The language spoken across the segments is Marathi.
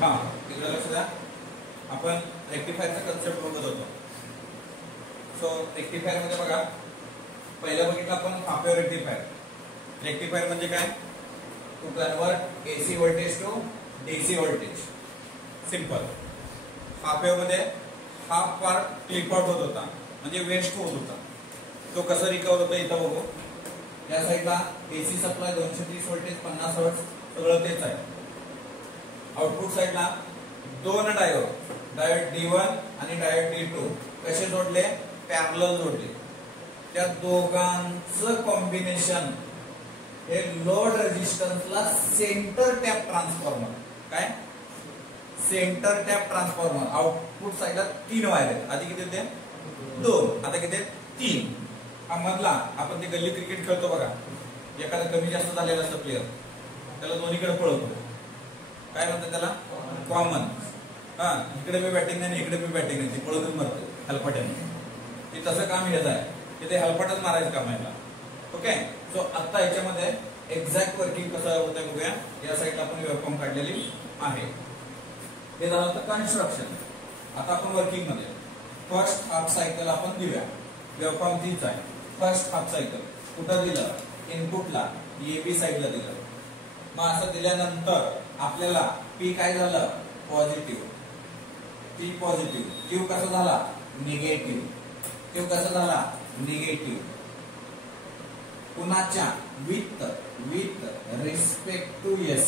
हा इकडे लक्ष द्या, आपण रेक्टिफायरचा कन्सेप्ट बघत होतो. सो रेक्टिफायर मध्ये बघा, पहिला बघितलं आपण हाफ वेव्ह रेक्टिफायर. रेक्टिफायर म्हणजे काय? To convert AC voltage to DC voltage. Simple. Half wave मध्ये हाफ पार्ट क्लिप आउट होत होता, म्हणजे वेस्ट होत होता. तो कसा रिकवर होता इथं बघू. या साईडला एसी सप्लाय 230 व्होल्टेज 50 हर्ट्ज सगळं तेच आहे. आउटपुट साईडला दोन डायोड, डायोड D1 आणि डायोड D2 कसे जोडले? पॅरलल जोडले. त्या दोघांचं कॉम्बिनेशन हे लोड रेजिस्टन्सला सेंटर टॅप ट्रान्सफॉर्मर. काय? Centre tap transformer. आउटपुट साईडला 3 वायर आहेत. आधी किती होते? 2. आता किती? 3. हा मधला, आपण ते गल्ली क्रिकेट खेळतो बघा, एखादा कमी जास्त झालेला असतं प्लेअर, त्याला दोन्हीकडे पळवतो. काय म्हणतात त्याला? कॉमन. हा, इकडे मी बॅटिंग नाही, इकडे मी बॅटिंग नाही, ते पळवून मरतो हलपाट्याने. ते तसं काम हेच आहे, की ते हलपाटच मारायचं काम आहे. ओके. सो आता याच्यामध्ये एक्झॅक्ट वर्किंग कसं होतं बघूया. या साईडला आपण वेव्हफॉर्म काढलेली आहे. हे झालं तर कन्स्ट्रक्शन. आता आपण वर्किंग मध्ये फर्स्ट हाफ सायकल आपण देऊया. वेव्हफॉर्म तीच आहे. फर्स्ट हाफ सायकल कुठं दिलं? इनपुटला AB साईडला दिलं. मग असं दिल्यानंतर आपल्याला P काय झालं? पॉझिटिव्ह. P positive. Q कसा झाला? निगेटिव्ह. Q कसा झाला? निगेटिव्ह. कुणाच्या? With respect to S.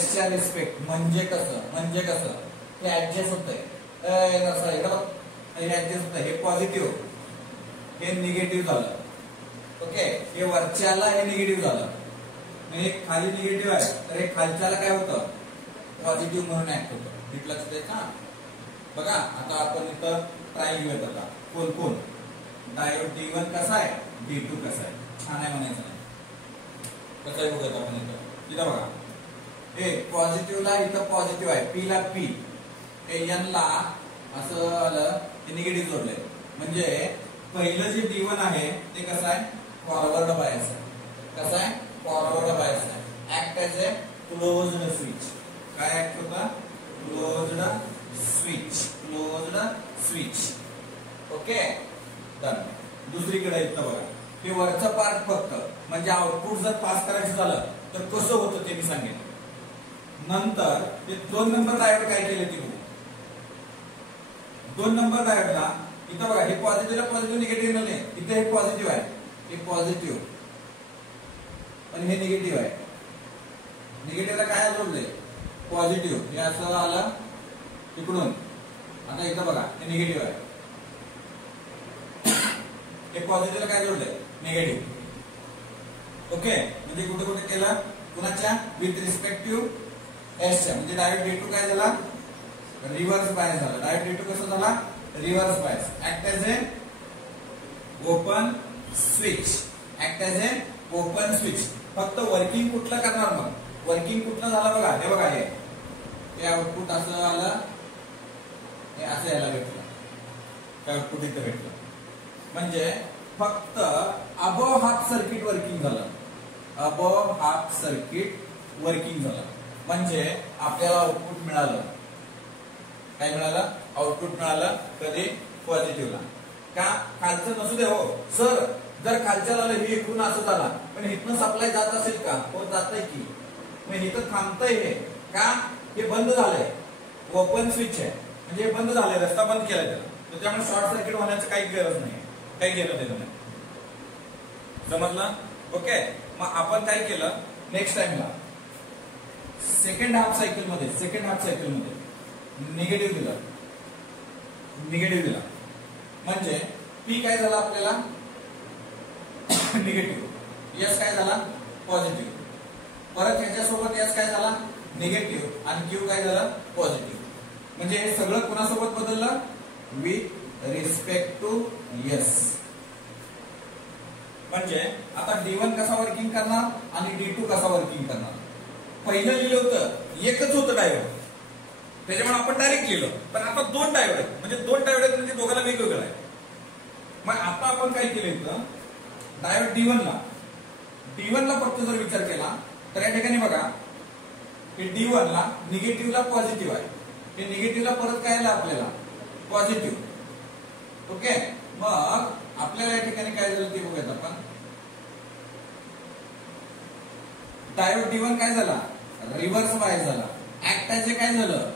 Sच्या रिस्पेक्ट म्हणजे कसं? हे ऍडजस्ट होतंय. हे ऍडजस्ट होतंय. हे पॉझिटिव्ह, हे निगेटिव्ह झालं. ओके. हे वरच्याला हे निगेटिव्ह झालं. हे खाली निगेटिव्ह आहे, तर हे खालच्याला काय होतं? पॉझिटिव्ह म्हणून ऍक्ट होतं. लक्षात द्यायचं. बघा आता आपण इथं ट्राय घेऊयात. आता कोण डायोड D1 कसा आहे, D2 कसा आहे? छान आहे म्हणायचं नाही, कसं आहे बघत आपण इथं बघा. हे पॉझिटिव्हला इथं पॉझिटिव्ह आहे, P ला P, हे N ला असं आलं, हे निगेटिव्ह जोडलंय. म्हणजे पहिलं जे D1 आहे ते कसं आहे? फॉरवर्ड बायस आहे. कसं आहे? फॉरवर्ड बायस आहे. Act as a closed switch. काय ऍक्ट होता? Closed switch. ओके. डन. दुसरीकडे इथं बघा, हे वरचं पार्ट फक्त म्हणजे आउटपुट जर पास करायचं झालं तर कसं होतं ते मी सांगेन नंतर. ते 2 नंबर डायोड काय केले ते 2 नंबर डायोडला इथं बघा, हे पॉझिटिव्हला पॉझिटिव्ह निगेटिव्ह नाही, इथे हे पॉझिटिव्ह आहे, हे पॉझिटिव्ह आणि हे निगेटिव्ह आहे. निगेटिव्हला काय जोडले? पॉझिटिव्ह. हे असं आलं इकडून. आता इथं बघा, हे निगेटिव्ह आहे. हे पॉझिटिव्हला काय जोडलंय? निगेटिव्ह. ओके. म्हणजे कुठे कुठे केलं? कुणाच्या? विथ रिस्पेक्टिव्ह एसच्या. म्हणजे डायोड D2 काय झाला? रिव्हर्स बायस झाला. डायोड D2 कसा झाला? Reverse bias. Act as a open switch. फक्त वर्किंग कुठलं करणार? मग वर्किंग कुठलं झालं बघा. हे बघा, हे आउटपुट असं आलं, हे असं यायला भेटलं, आउटपुट इथं भेटलं. म्हणजे फक्त अबोव हाफ सर्किट वर्किंग झालं. म्हणजे आपल्याला आउटपुट मिळालं. काय मिळालं? आउटपुट मिळालं. कधी? पॉझिटिव्हला. का? खालचं नसू दे हो सर, जर खालच्या झालं हे इकडून असं झाला, पण इथनं सप्लाय जात असेल का? हो जात आहे की. मग इथं थांबतंय हे का? हे बंद झालंय. ओपन स्विच आहे म्हणजे हे बंद झालंय, रस्ता बंद केलाय त्याला. तर त्यामुळे शॉर्ट सर्किट होण्याची काही गरज नाही, काही घेणं देणं नाही. समजलं? ओके. मग आपण काय केलं नेक्स्ट टाइमला? सेकंड हाफ सायकल मध्ये निगेटिव्ह दिला. म्हणजे P काय झाला आपल्याला? निगेटिव्ह. S काय झाला? पॉझिटिव्ह. परत ह्याच्यासोबत S काय झाला? निगेटिव्ह. आणि Q काय झालं? पॉझिटिव्ह. म्हणजे हे सगळं कोणासोबत बदललं? With respect to S. म्हणजे आता D1 कसा वर्किंग करणार आणि D2 कसा वर्किंग करणार? पहिलं लिहिलं होतं एकच होतं डायोड, त्याच्यामुळे आपण डायरेक्ट लिहिलं. पण आता 2 डायोड आहेत, म्हणजे 2 डायोड आहेत म्हणजे दोघांना वेगवेगळं आहे. मग आता आपण काय केलं इथं? डायोड D1 ला फक्त जर विचार केला तर या ठिकाणी बघा, की D1 ला निगेटिव्हला पॉझिटिव्ह आहे, हे निगेटिव्हला परत काय आलं आपल्याला पॉझिटिव्ह. ओके, मग आपल्याला या ठिकाणी काय झालं ते बघूयात आपण. डायोड D1 काय झाला, रिव्हर्स बायस झाला. ऍक्ट ॲज ए काय झालं,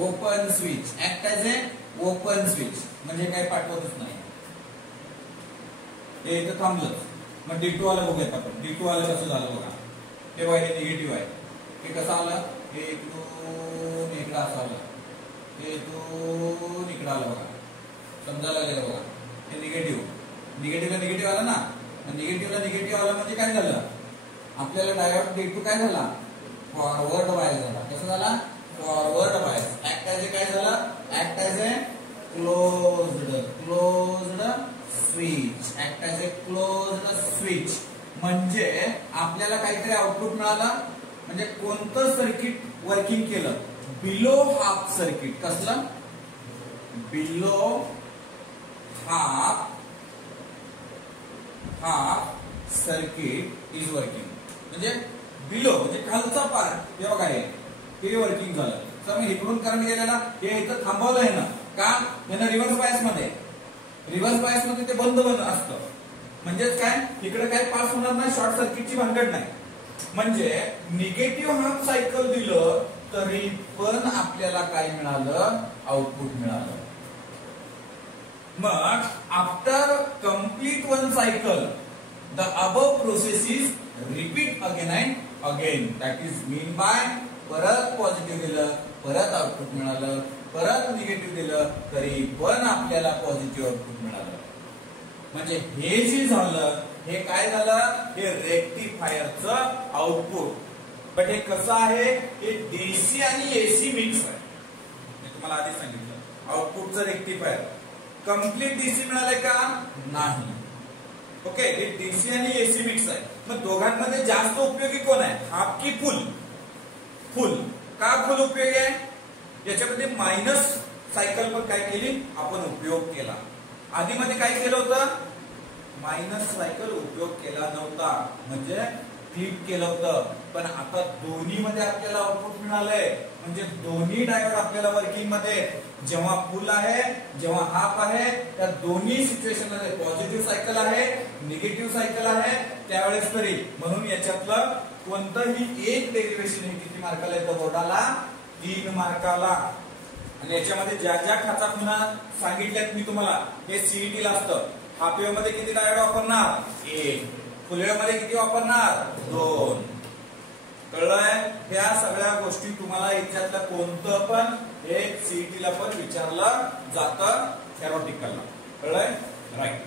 ओपन स्विच. ऍक्ट ॲज ए ओपन स्विच म्हणजे काय पाठवतच नाही, हे इथं थांबलं. मग D2 आलं बघूयात आपण. D2 आलं कसं झालं बघा. हे बघा, हे निगेटिव्ह आहे, हे कसं आलं, हे इकडून इकडं असं आलं, हे इथून इकडं आलं बघा. समजायला लागलं बघा. हे निगेटिव्हला निगेटिव्ह आलं ना, निगेटिव्हला निगेटिव्ह आलं म्हणजे काय झालं, आपल्याला डायोड D2 काय झाला, फॉरवर्ड बायस झाला. कसं झाला, फॉरवर्ड बायस. ऍक्ट ॲज ए काय झालं, act as a closed switch. Act as a closed switch म्हणजे आपल्याला काहीतरी आउटपुट मिळालं, म्हणजे कोणतं सर्किट वर्किंग केलं, बिलो हाफ सर्किट. कसलं, below half circuit is working. म्हणजे बिलो म्हणजे खालचा पार्ट, हे बघा हे वर्किंग झालं. तर मग इकडून करंट गेलेला हे इथं थांबवलं आहे ना, का, यानं रिव्हर्स बायस मध्ये ते बंद असतं. म्हणजेच काय, इकडे काय पास होणार नाही, शॉर्ट सर्किटची भानगड नाही. म्हणजे निगेटिव्ह हाफ सायकल दिलं तरी पण आपल्याला काय मिळालं, आउटपुट मिळालं. मग after complete one cycle the above process is repeat again and again. That is mean by परत पॉझिटिव्ह दिलं, परत आउटपुट मिळालं, परत निगेटिव्ह दिलं तरी पण आपल्याला पॉझिटिव्ह आउटपुट मिळालं. म्हणजे हे जे झालं हे काय झालं, हे रेक्टिफायरचं आउटपुट. बट हे कसं आहे, हे डीसी आणि एसी मिक्स आहे. मी तुम्हाला आधी सांगितलं आउटपुटचं रेक्टिफायर. कंप्लीट डीसी मिळालंय का, नाही. ओके, हे डीसी आणि एसी मिक्स आहे. मग दोघांमध्ये जास्त उपयोगी कोण आहे, हाफ की फुल. का फुल उपयोगी आहे, याच्यामध्ये मायनस सायकल पण काय केली आपण उपयोग केला. आधी मध्ये काय केलं होतं, मायनस सायकल उपयोग केला नव्हता, म्हणजे क्लिप केलं होतं. पण आता दोन्ही मध्ये आपल्याला आउटपुट मिळालंय. म्हणजे दोन्ही डायोड आपल्याला वर्किंग मध्ये, जेव्हा फुल आहे जेव्हा हाफ आहे, त्या दोन्ही सिच्युएशन मध्ये पॉझिटिव्ह सायकल आहे, निगेटिव्ह सायकल आहे त्यावेळेस तरी. म्हणून याच्यातलं कोणतंही एक डेरिव्हेशन हे किती मार्काला येतं बोर्डाला, 3 मार्काला. आणि याच्यामध्ये ज्या ज्या खाचा खुणा सांगितल्यात मी तुम्हाला, हे सीईटीला असतं. हाफ वेव्ह मध्ये किती डायोड वापरणार, 1. फुल वेव्ह मध्ये किती वापरणार, 2. कळलंय, ह्या सगळ्या गोष्टी तुम्हाला याच्यातलं कोणतं पण हे सीईटीला पण विचारलं जातं, थेरॉटिकलला. कळलंय, राईट.